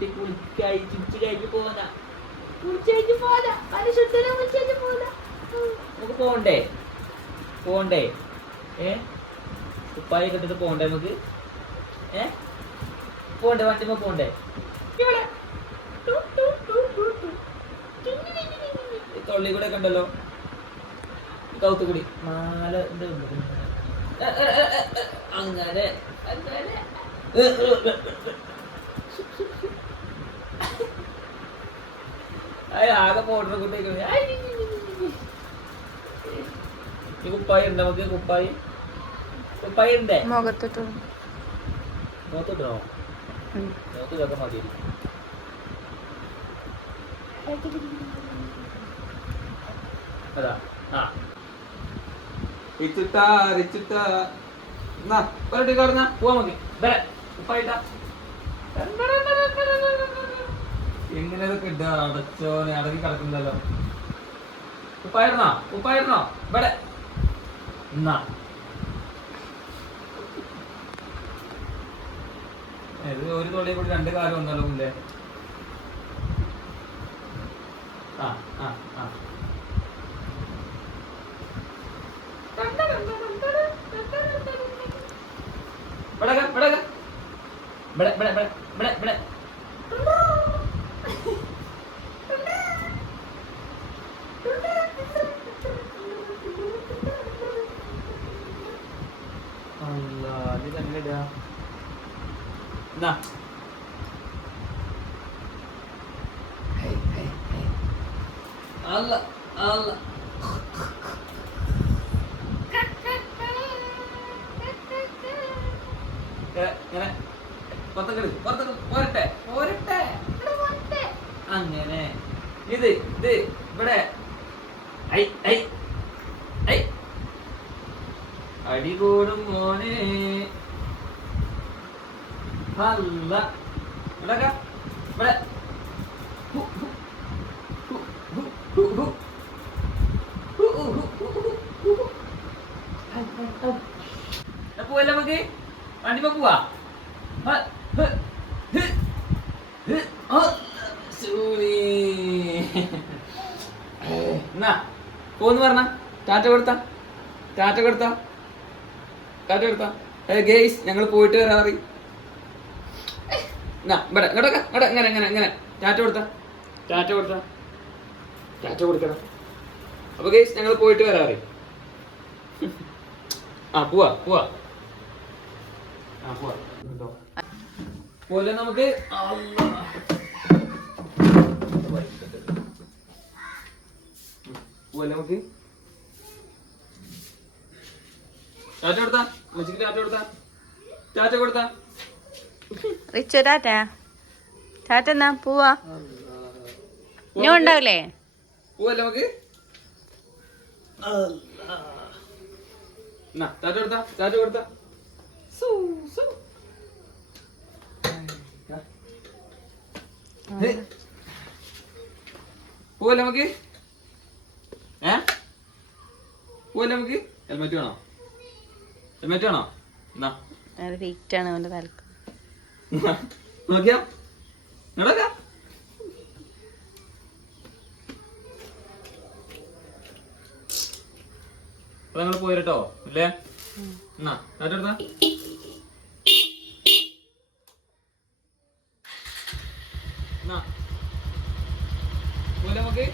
കുട്ടി കുളിക്കായി ചിരിച്ചു കഴിഞ്ഞ് പോന്ന കുളിച്ചു പോരാ പരിശുദ്ധനെ കുളിച്ചു പോരാ. നമുക്ക് പോണ്ടേ പോണ്ടേ ഉപ്പായി കെട്ടിട്ട് പോണ്ടേ നമുക്ക് പോണ്ടേ വണ്ടിമ്മ പോണ്ടേ തൊള്ളി കൂടെ ഒക്കെ ഉണ്ടല്ലോ കൗത്തുകൂടി മാല അങ്ങനെ അങ്ങനെ ആകെ പോട്ടർ കുട്ടിക്ക് കുപ്പായി ഉണ്ട് നമുക്ക് കുപ്പായി കുപ്പായി ഉണ്ടേ മുഖത്തിട്ടോ മുഖത്തിട്ടോ മുഖത്തിട്ടൊക്കെ മതി അതാ ആ റിച്ചിട്ടാ റിച്ചിട്ടാ എന്നാ പറഞ്ഞിട്ട് കടന്നാ പോവാ മതി ഉപ്പായിട്ടാ എങ്ങനെ ഇതൊക്കെ ഇടാ അടച്ചോനെ അടങ്ങി കിടക്കുന്നല്ലോ ഉപ്പായിരുന്നോ ഉപ്പായിരുന്നോ ഇവിടെ എന്നാ ഇത് ഒരു തൊള്ളിയെ കൂടി രണ്ട് കാലം ഉണ്ടല്ലോ മുല്ലേ ആ ആ ആ Allah Allah ഇങ്ങനെ പുറത്തേക്ക് പോരട്ടെ പോരട്ടെ അങ്ങനെ ഇത് ഇത് ഇവിടെ ഐ ഐ ഐ അടികൂടും മോനെ അല്ല ഇവിടെ ഇവിടെ പോവല്ലേ നമുക്ക് വണ്ടിപ്പോ പോവാ എന്നാ പോന്ന് പറഞ്ഞ ടാറ്റ കൊടുത്ത ടാറ്റ കൊടുത്ത ടാറ്റ കൊടുത്ത ഗേയ്സ് ഞങ്ങൾ പോയിട്ട് വരാറി ഇവിടെ ഇങ്ങോട്ടൊക്കെ ഇവിടെ എങ്ങനെ എങ്ങനെ എങ്ങനെ ടാറ്റ കൊടുത്ത ടാറ്റ കൊടുത്ത ടാറ്റ കൊടുക്കണം അപ്പൊ ഗേയ്സ് ഞങ്ങൾ പോയിട്ട് വരാറി ആ പോവാ പോവാ ആ പോവാ പോലെ നമുക്ക് പോലെ നമുക്ക് ടാറ്റ കൊടുത്താ ഉച്ചക്ക് ടാറ്റ കൊടുത്താ ടാറ്റ കൊടുത്താ റിച്ചു ടാറ്റ ടാറ്റ എന്നാ പോവാ ഞാൻ ഉണ്ടാവില്ലേ പോവല്ലേ നമുക്ക് ടാറ്റ കൊടുത്താ ടാറ്റ കൊടുത്താ പോവല്ലേ നമുക്ക് പോവല്ലേ നമുക്ക് ഹെൽമെറ്റ് വേണോ ഹെൽമെറ്റ് വേണോ എന്നാ ഫിറ്റാണ് അവന്റെ തലക്ക് നോക്കിയാ നടക്കാം അപ്പൊ ഞങ്ങൾ പോയിട്ടോ ഇല്ലേ എന്നാ ടാറ്റ കൊടുത്താ പോലെ നമുക്ക്